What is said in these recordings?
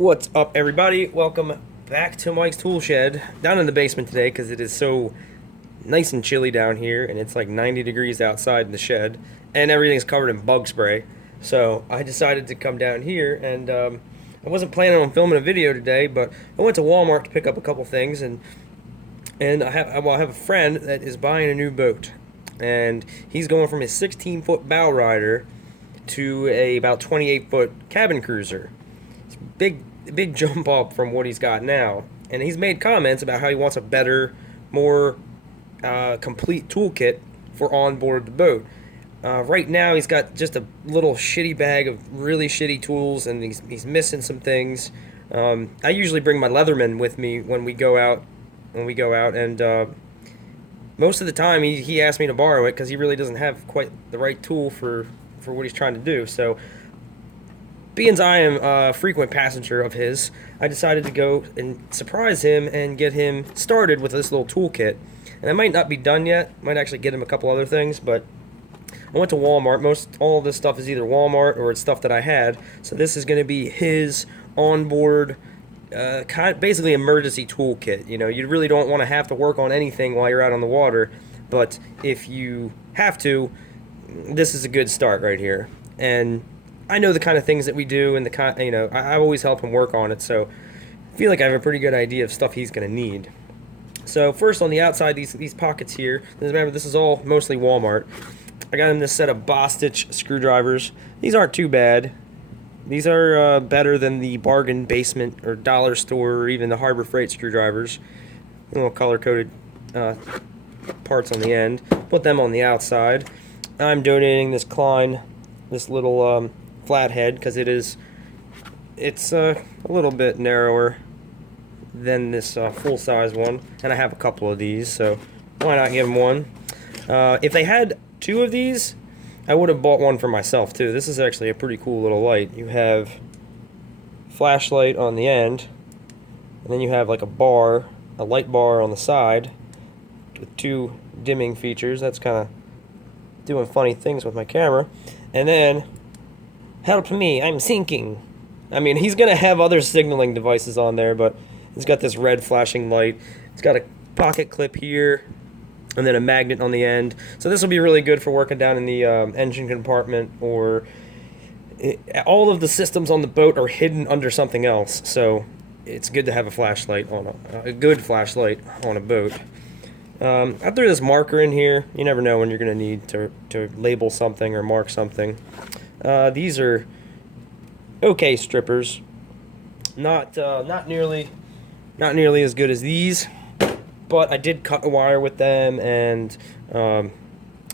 What's up, everybody? Welcome back to Mike's Tool Shed. Down in the basement today because it is so nice and chilly down here, and it's like 90 degrees outside in the shed, and everything's covered in bug spray. So I decided to come down here, and I wasn't planning on filming a video today, but I went to Walmart to pick up a couple things, and I have a friend that is buying a new boat, and he's going from his 16-foot bow rider to a about 28-foot cabin cruiser. It's big jump up from what he's got now, and he's made comments about how he wants a better, more complete toolkit for on board the boat. Right now he's got just a little shitty bag of really shitty tools, and he's missing some things. I usually bring my Leatherman with me when we go out, and most of the time he asks me to borrow it because he really doesn't have quite the right tool for what he's trying to do. So, being as I am a frequent passenger of his, I decided to go and surprise him and get him started with this little toolkit. And I might not be done yet. Might actually get him a couple other things, but I went to Walmart. All of this stuff is either Walmart or it's stuff that I had. So this is going to be his onboard, basically emergency toolkit. You know, you really don't want to have to work on anything while you're out on the water, but if you have to, this is a good start right here. And I know the kind of things that we do, and I always help him work on it, so I feel like I have a pretty good idea of stuff he's going to need. So first, on the outside, these pockets here, remember this is all mostly Walmart. I got him this set of Bostitch screwdrivers. These aren't too bad. These are better than the bargain basement or dollar store or even the Harbor Freight screwdrivers. Little color-coded parts on the end. Put them on the outside. I'm donating this Klein, this little flathead, because it's a little bit narrower than this full-size one, and I have a couple of these, so why not give him one? If they had two of these, I would have bought one for myself too. This is actually a pretty cool little light. You have flashlight on the end, and then you have like a light bar on the side with two dimming features. That's kind of doing funny things with my camera. And then, help me, I'm sinking. I mean, he's going to have other signaling devices on there, but he's got this red flashing light. It's got a pocket clip here, and then a magnet on the end. So this will be really good for working down in the engine compartment, or all of the systems on the boat are hidden under something else. So it's good to have a flashlight on a good flashlight on a boat. I threw this marker in here. You never know when you're going to need to label something or mark something. These are okay strippers. Not nearly as good as these, but I did cut a wire with them and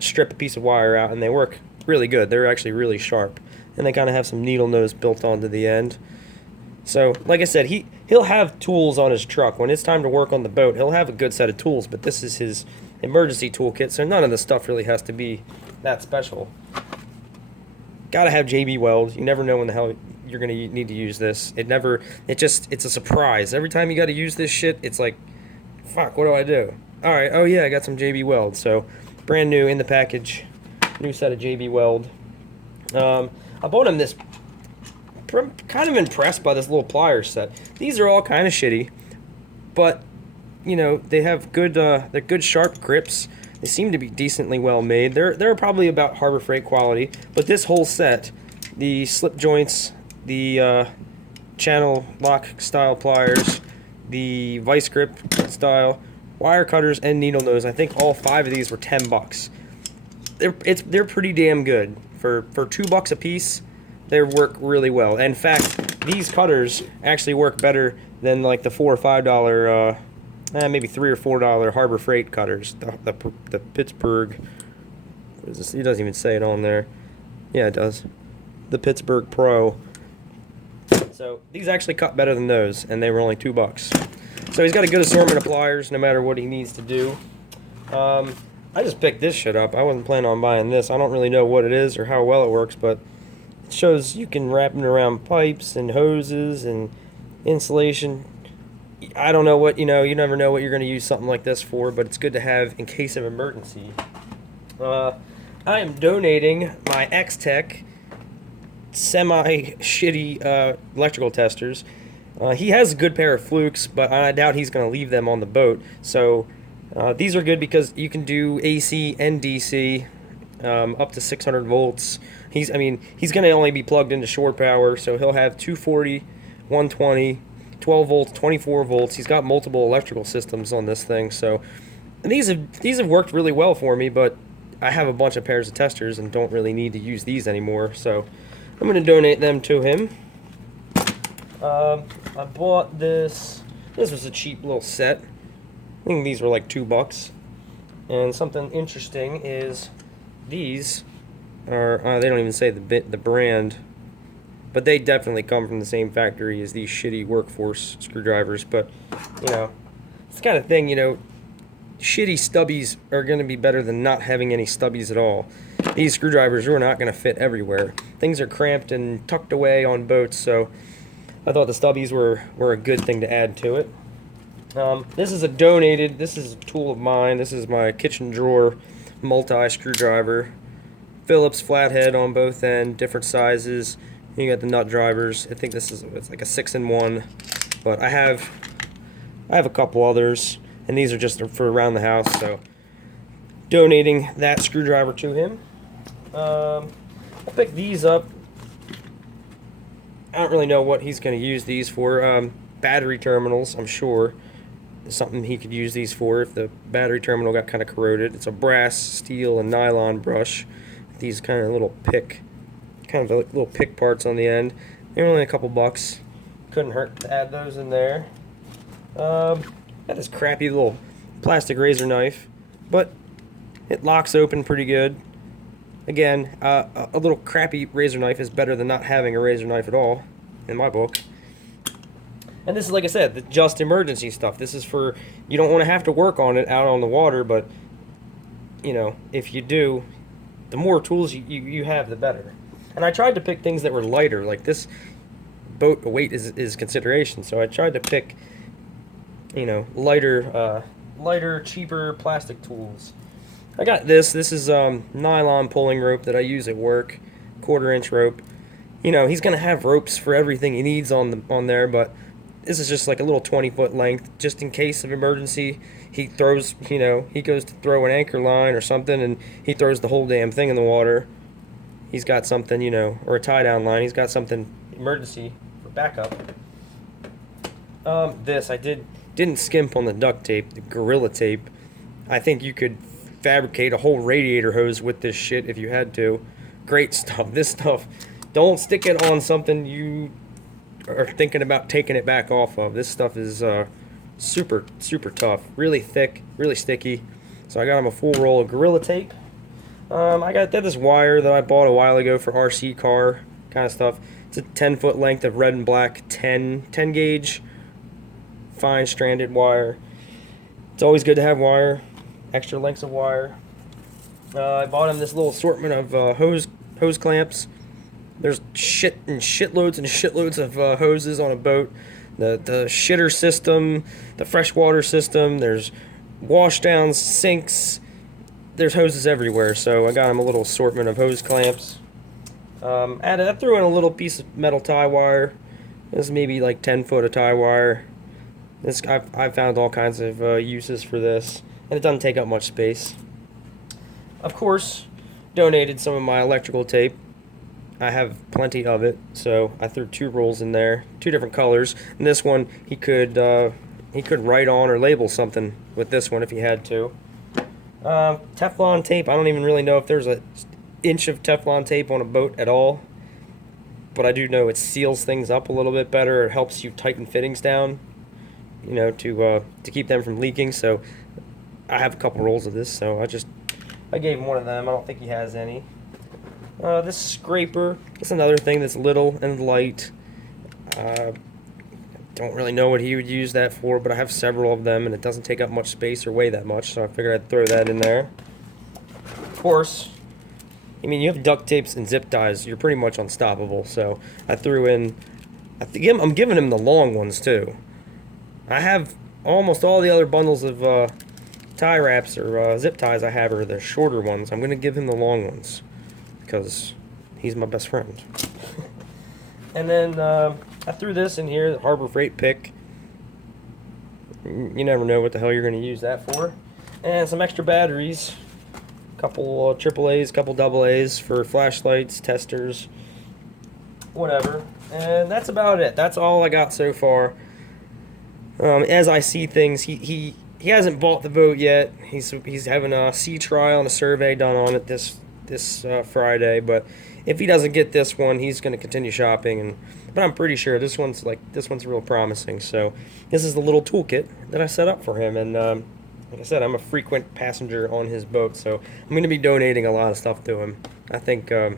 strip a piece of wire out, and they work really good. They're actually really sharp, and they kind of have some needle nose built onto the end. So, like I said, he'll have tools on his truck. When it's time to work on the boat, he'll have a good set of tools, but this is his emergency toolkit, so none of the stuff really has to be that special. Gotta have JB Weld. You never know when the hell you're gonna need to use this. It's a surprise. Every time you gotta use this shit, it's like, fuck, what do I do? Alright, oh yeah, I got some JB Weld. So, brand new in the package. New set of JB Weld. I bought him this. I'm kind of impressed by this little pliers set. These are all kind of shitty, but you know, they have they're good sharp grips. They seem to be decently well made. They're probably about Harbor Freight quality, but this whole set, the slip joints, the channel lock style pliers, the vice grip style, wire cutters, and needle nose, I think all 5 of these were $10. They're pretty damn good for $2 a piece. They work really well. In fact, these cutters actually work better than like the $4 or $5, maybe $3 or $4 Harbor Freight cutters. The Pittsburgh. What is this? It doesn't even say it on there. Yeah, it does. The Pittsburgh Pro. So these actually cut better than those, and they were only $2. So he's got a good assortment of pliers, no matter what he needs to do. I just picked this shit up. I wasn't planning on buying this. I don't really know what it is or how well it works, but it shows you can wrap it around pipes and hoses and insulation. I don't know what, you never know what you're going to use something like this for, but it's good to have in case of emergency. I am donating my X-Tech semi-shitty electrical testers. He has a good pair of flukes, but I doubt he's going to leave them on the boat. So these are good because you can do AC and DC up to 600 volts. I mean, he's going to only be plugged into shore power, so he'll have 240, 120, 12 volts, 24 volts. He's got multiple electrical systems on this thing, so and these have worked really well for me. But I have a bunch of pairs of testers and don't really need to use these anymore, so I'm going to donate them to him. I bought this. This was a cheap little set. I think these were like $2. And something interesting is these are they don't even say the brand, but they definitely come from the same factory as these shitty workforce screwdrivers. But you know, it's the kind of thing, you know, shitty stubbies are going to be better than not having any stubbies at all. These screwdrivers are not going to fit everywhere. Things are cramped and tucked away on boats, so I thought the stubbies were a good thing to add to it. This is a tool of mine. This is my kitchen drawer multi-screwdriver. Phillips flathead on both ends, different sizes. You got the nut drivers. I think it's like a 6-in-1, but I have a couple others, and these are just for around the house, so donating that screwdriver to him. I'll pick these up. I don't really know what he's going to use these for. Battery terminals, I'm sure. Something he could use these for if the battery terminal got kind of corroded. It's a brass, steel, and nylon brush. These kind of little pick parts on the end. They're only a couple bucks. Couldn't hurt to add those in there. Got this crappy little plastic razor knife, but it locks open pretty good. Again, a little crappy razor knife is better than not having a razor knife at all, in my book. And this is, like I said, the just emergency stuff. This is for, you don't want to have to work on it out on the water, but, you know, if you do, the more tools you have, the better. And I tried to pick things that were lighter, like this boat weight is consideration, so I tried to pick, you know, lighter, cheaper plastic tools. I got this. This is nylon pulling rope that I use at work, 1/4-inch rope. You know, he's gonna have ropes for everything he needs on there, but this is just like a little 20-foot length, just in case of emergency. He throws, you know, he goes to throw an anchor line or something, and he throws the whole damn thing in the water. He's got something, you know, or a tie-down line. He's got something emergency for backup. This I didn't skimp on the duct tape, the Gorilla Tape. I think you could fabricate a whole radiator hose with this shit if you had to. Great stuff. This stuff, don't stick it on something you are thinking about taking it back off of. This stuff is super tough, really thick, really sticky. So I got him a full roll of Gorilla Tape. I got this wire that I bought a while ago for RC car kind of stuff. It's a 10-foot length of red and black 10 gauge fine stranded wire. It's always good to have wire, extra lengths of wire. I bought him this little assortment of hose clamps. There's shitloads and shitloads of hoses on a boat. The shitter system, the freshwater system, there's washdowns, sinks, there's hoses everywhere, so I got him a little assortment of hose clamps. I threw in a little piece of metal tie wire. This is maybe like 10 foot of tie wire. I've found all kinds of uses for this, and it doesn't take up much space. Of course, donated some of my electrical tape. I have plenty of it, so I threw 2 rolls in there, 2 different colors. And this one, he could write on or label something with this one if he had to. Teflon tape. I don't even really know if there's an inch of Teflon tape on a boat at all, but I do know it seals things up a little bit better. It helps you tighten fittings down, you know, to keep them from leaking. So I have a couple rolls of this, so I gave him one of them. I don't think he has any. This scraper, it's another thing that's little and light. Don't really know what he would use that for, but I have several of them, and it doesn't take up much space or weigh that much, so I figured I'd throw that in there. Of course, I mean, you have duct tapes and zip ties, you're pretty much unstoppable, so I threw in, I'm giving him the long ones, too. I have almost all the other bundles of tie wraps or zip ties I have are the shorter ones. I'm going to give him the long ones, because he's my best friend. And then I threw this in here, the Harbor Freight pick. You never know what the hell you're going to use that for. And some extra batteries. Couple AAAs, couple AA's for flashlights, testers, whatever. And that's about it. That's all I got so far. As I see things, he hasn't bought the boat yet. He's having a sea trial and a survey done on it this Friday. But if he doesn't get this one, he's going to continue shopping. But I'm pretty sure this one's real promising. So this is the little toolkit that I set up for him. And like I said, I'm a frequent passenger on his boat, so I'm going to be donating a lot of stuff to him. I think, yeah,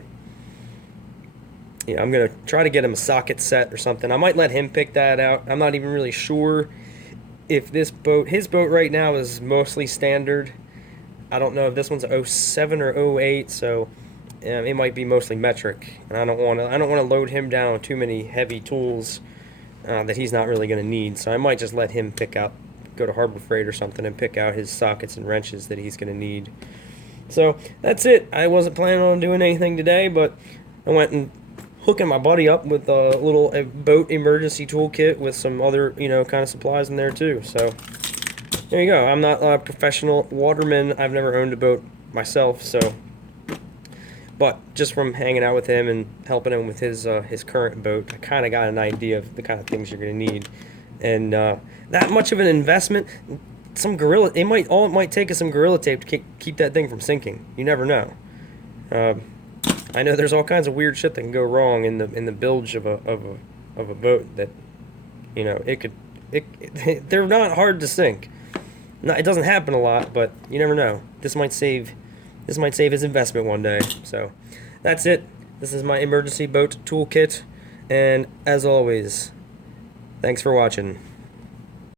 I'm going to try to get him a socket set or something. I might let him pick that out. I'm not even really sure if his boat right now is mostly standard. I don't know if this one's 07 or 08, so it might be mostly metric. And I don't want to load him down with too many heavy tools that he's not really going to need. So I might just let him go to Harbor Freight or something and pick out his sockets and wrenches that he's going to need. So that's it. I wasn't planning on doing anything today, but I went and hooking my buddy up with a little boat emergency toolkit with some other, kind of supplies in there too. So there you go. I'm not a professional waterman. I've never owned a boat myself, but just from hanging out with him and helping him with his current boat, I kind of got an idea of the kind of things you're going to need. And that much of an investment, it might take us some Gorilla Tape to keep that thing from sinking. You never know. I know there's all kinds of weird shit that can go wrong in the bilge of a boat that, they're not hard to sink. It doesn't happen a lot, but you never know. This might save his investment one day. So that's it. This is my emergency boat toolkit, and as always, thanks for watching.